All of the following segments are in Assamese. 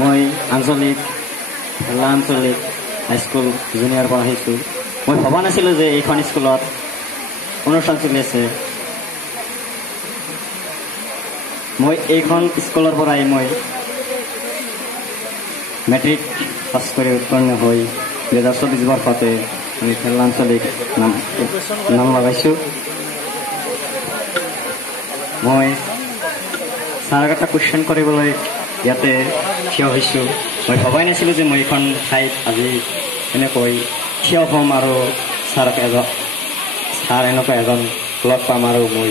মই আঞ্চলিক ভেলা আঞ্চলিক হাইস্কুল জুনিয়ৰ পৰা আহিছোঁ। মই ভবা নাছিলোঁ যে এইখন স্কুলত অনুষ্ঠান চলি আছে। মই এইখন স্কুলৰ পৰাই মই মেট্ৰিক পাছ কৰি উত্তীৰ্ণ হৈ 2024 বৰ্ষতে আমি ভেলা আঞ্চলিক নাম লগাইছোঁ। মই ছাৰক এটা কুৱেশ্যন কৰিবলৈ ইয়াতে থিয় হৈছোঁ। মই ভবাই নাছিলোঁ যে মই এইখন ঠাইত আজি এনেকৈ থিয় হ'ম আৰু ছাৰ এনেকুৱা এজন লগ পাম আৰু মই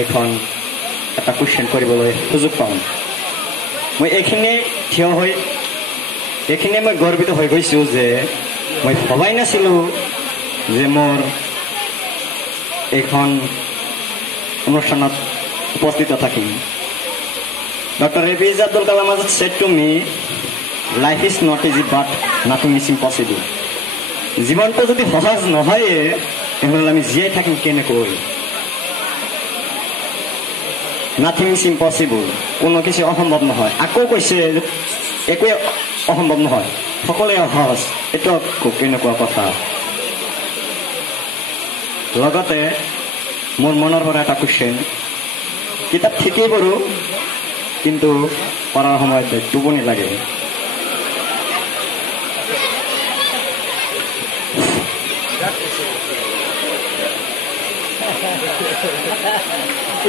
এইখন এটা কুৱেশ্যন কৰিবলৈ সুযোগ পাম। মই এইখিনিয়ে থিয় হৈ এইখিনিয়ে মই গৰ্বিত হৈ গৈছোঁ যে মই ভবাই নাছিলোঁ যে মোৰ এইখন অনুষ্ঠানত উপস্থিত থাকিম। Dr. APJ Abdul Kalam has said to me, life is not easy but nothing is impossible. জীবনটা যদি সহজ নহয় তাহলে আমি জীয়াই থাকিম কেনেকৈ? নাথিং ইজ ইম্পসিবল, কোনো কিছু অসম্ভৱ নহয়। আকৌ কৈছে একোৱে অসম্ভৱ নহয়, সকলোৱে সহজ। এইটো কেনেকুৱা কথা? লগতে মোৰ মনৰ পৰা এটা কুৱেশ্যন, কিতাপ ঠিকেই পঢ়ো কিন্তু পঢ়াৰ সময়ত টোপনি লাগে।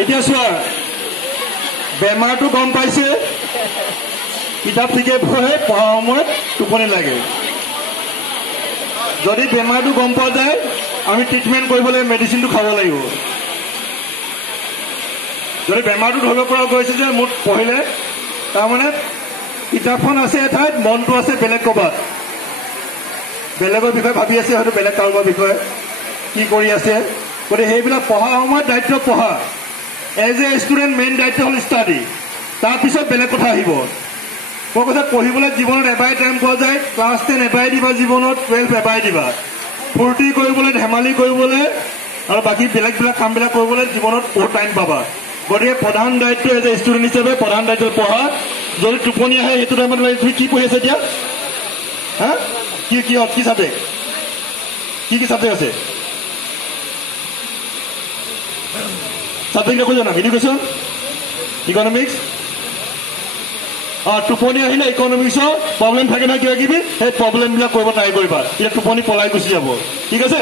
এতিয়া চোৱা, বেমাৰটো গম পাইছে, কিতাপ ঠিকে পঢ়ে, পঢ়াৰ সময়ত টোপনি লাগে। যদি বেমাৰটো গম পোৱা যায় আমি ট্ৰিটমেণ্ট কৰিব লাগিব, মেডিচিনটো খাব লাগিব। যদি বেমাৰটো ধৰিব পৰা গৈছে যে মোৰ পঢ়িলে, তাৰমানে কিতাপখন আছে এঠাইত, মনটো আছে বেলেগ ক'ৰবাত, বেলেগৰ বিষয়ে ভাবি আছে, হয়তো বেলেগ কাৰোবাৰ বিষয়ে কি কৰি আছে। গতিকে সেইবিলাক পঢ়াৰ সময়ত দায়িত্ব পঢ়া। এজ এ ষ্টুডেণ্ট মেইন দায়িত্ব হ'ল ষ্টাডি, তাৰপিছত বেলেগ কথা আহিব। মই কথা পঢ়িবলৈ জীৱনত এবাৰে টাইম পোৱা যায়, ক্লাছ 10 এবাৰে দিবা, জীৱনত 12 এবাৰে দিবা। ফূৰ্তি কৰিবলৈ, ধেমালি কৰিবলৈ আৰু বাকী বেলেগ কামবিলাক কৰিবলৈ জীৱনত বহুত টাইম পাবা। গতিকে প্ৰধান দায়িত্ব এজ এ ষ্টুডেণ্ট হিচাপে প্ৰধান দায়িত্ব পঢ়া। যদি টোপনি আহে সেইটো টাইমত তুমি কি পঢ়ি আছা এতিয়া? হা কি চাবজেক্ট, কি চাবজেক্ট আছে? চাবজেক্ট দেখো জানা, এডুকেশ্যন, ইকনমিক্স। টোপনি আহিলে ইকনমিক্সৰ প্ৰব্লেম থাকে নহয় কিবা কিবি, সেই প্ৰব্লেমবিলাক কৰিব ট্ৰাই কৰিবা। এতিয়া টোপনি পলাই গুচি যাব। ঠিক আছে?